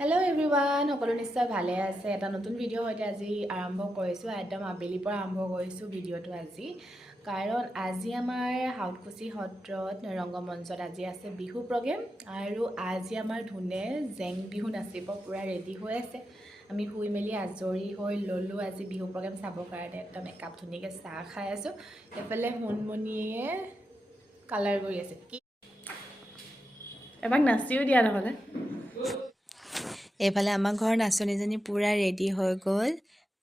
Hello' everyone, সকলো নিশ্চয় ভালে আছে। এটা নতুন ভিডিঅ' সৈতে আজি আৰম্ভ কৰিছোঁ। একদম আবেলিৰ পৰা আৰম্ভ কৰিছোঁ ভিডিঅ'টো আজি, কাৰণ আজি আমাৰ হাউটকুছি সত্ৰত ৰংগমঞ্চত আজি আছে বিহু প্ৰগ্ৰেম। আৰু আজি আমাৰ ধুনে জেং বিহু নাচিব, পূৰা ৰেডি হৈ আছে। আমি শুই মেলি আজৰি হৈ ল'লোঁ আজি বিহু প্ৰগ্ৰেম চাবৰ কাৰণে। একদম একাপ ধুনীয়াকৈ চাহ খাই আছোঁ। এইফালে সোণমণিয়ে কালাৰ কৰি আছে। কি এবাক নাচিও দিয়া নহ'লে। এইফালে আমাৰ ঘৰৰ নাচনীজনী পূৰা ৰেডি হৈ গ'ল,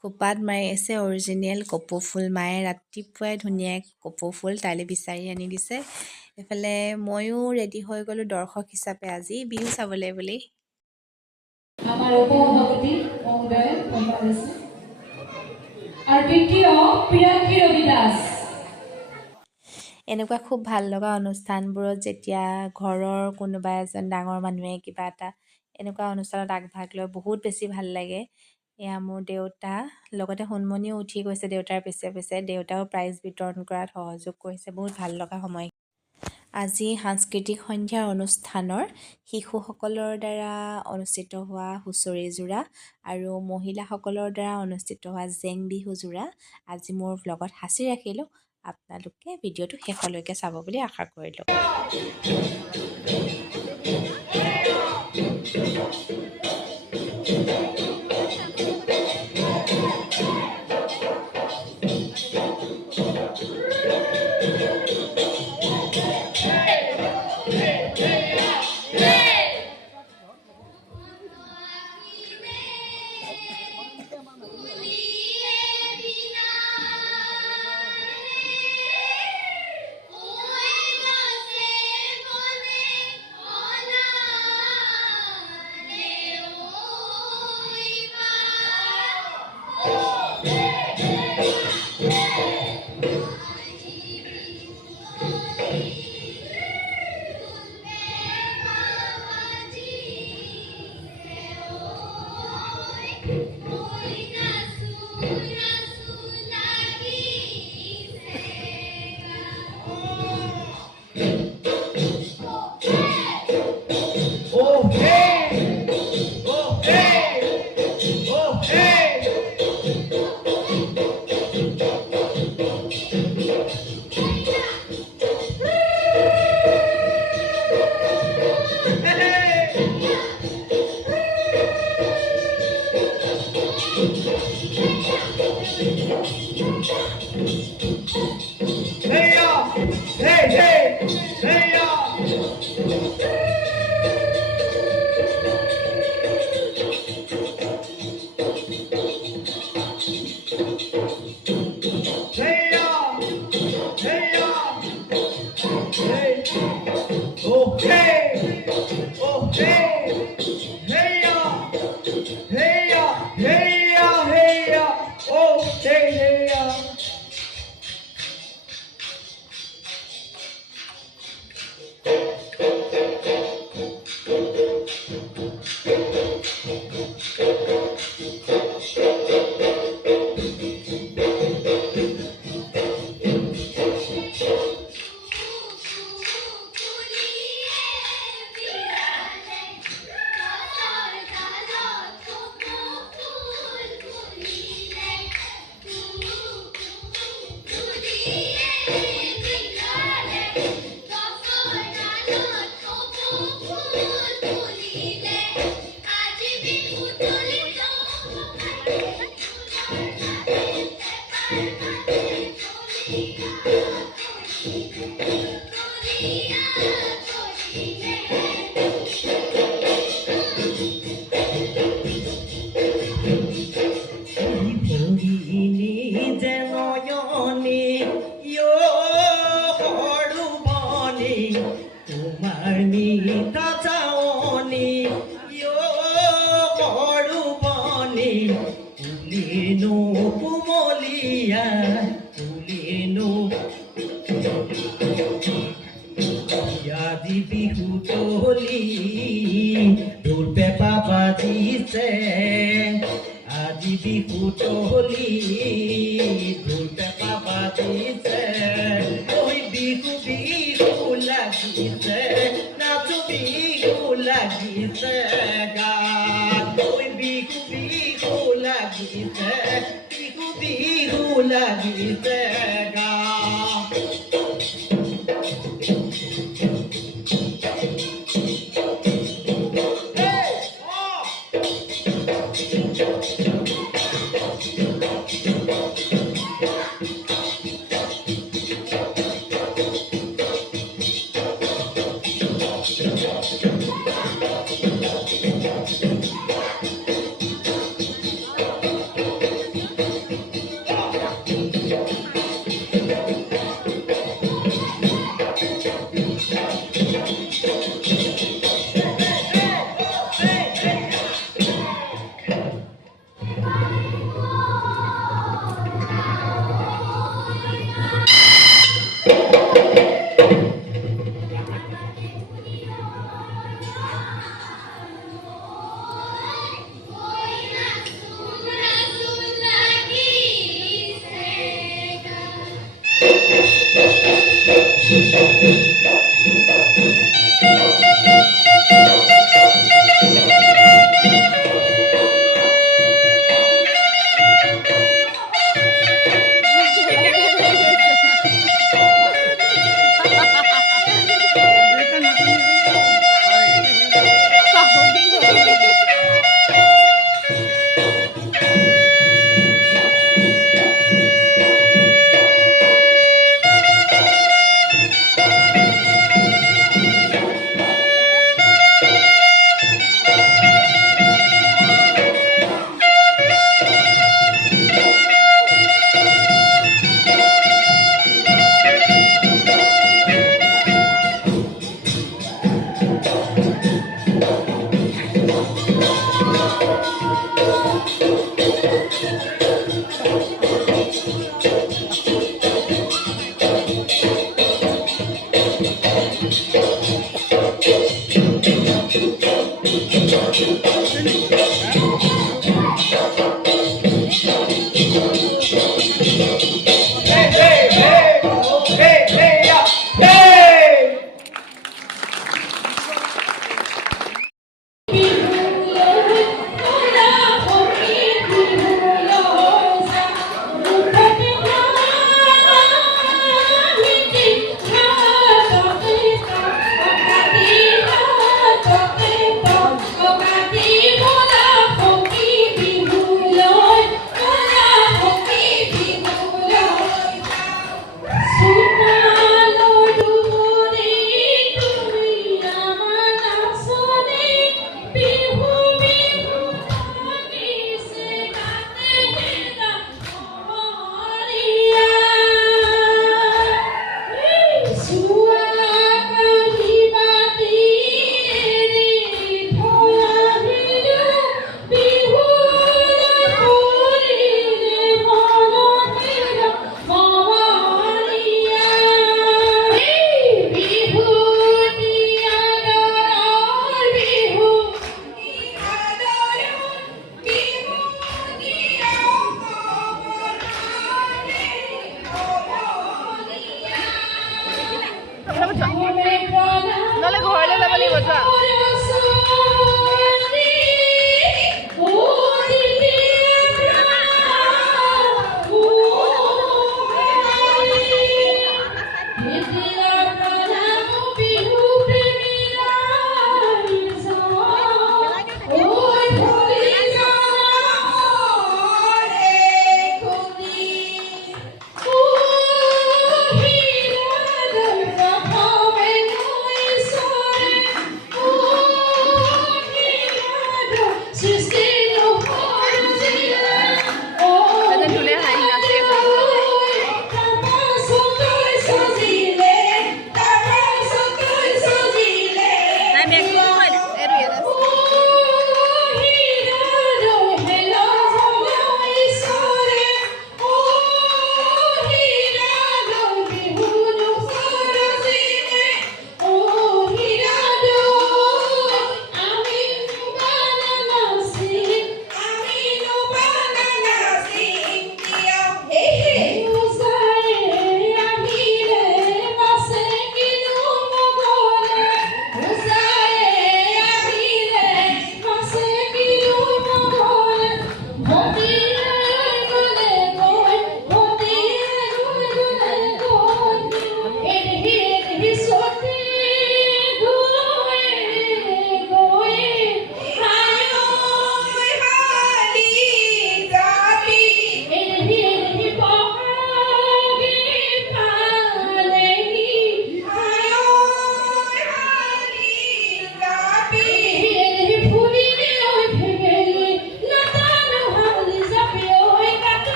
খোপাত মাৰি আছে অৰিজিনেল কপৌ ফুল। মায়ে ৰাতিপুৱাই ধুনীয়াকৈ কপৌ ফুল তাইলৈ বিচাৰি আনি দিছে। এইফালে ময়ো ৰেডি হৈ গ'লোঁ দৰ্শক হিচাপে আজি বিহু চাবলৈ বুলি। আমাৰ উপসভাপতি মহোদয় আৰু দ্বিতীয় প্ৰিয়াক্ষী ৰবি দাস। এনেকুৱা খুব ভাল লগা অনুষ্ঠানবোৰত যেতিয়া ঘৰৰ কোনোবা এজন ডাঙৰ মানুহে কিবা এটা এনেকুৱা অনুষ্ঠানত আগভাগ লয়, বহুত বেছি ভাল লাগে। এয়া মোৰ দেউতা, লগতে সোণমণিও উঠি গৈছে দেউতাৰ পিছে পিছে। দেউতাও প্ৰাইজ বিতৰণ কৰাত সহযোগ কৰিছে। বহুত ভাল লগা সময়। আজি সাংস্কৃতিক সন্ধ্যাৰ অনুষ্ঠানৰ শিশুসকলৰ দ্বাৰা অনুষ্ঠিত হোৱা হুঁচৰি যোৰা আৰু মহিলাসকলৰ দ্বাৰা অনুষ্ঠিত হোৱা জেং বিহু যোৰা আজি মোৰ ভ্লগত সাঁচি ৰাখিলোঁ। আপোনালোকে ভিডিঅ'টো শেষলৈকে চাব বুলি আশা কৰিলোঁ। ঢোল পেপা বাজিছে আজি বিহু টলি ঢোল পেপা বাজিছে ওই বিহু বিহু লাগিছে নাচো বিহু লাগিছে গা বিহু বিহু লাগিছে বিহু বিহু লাগিছে গা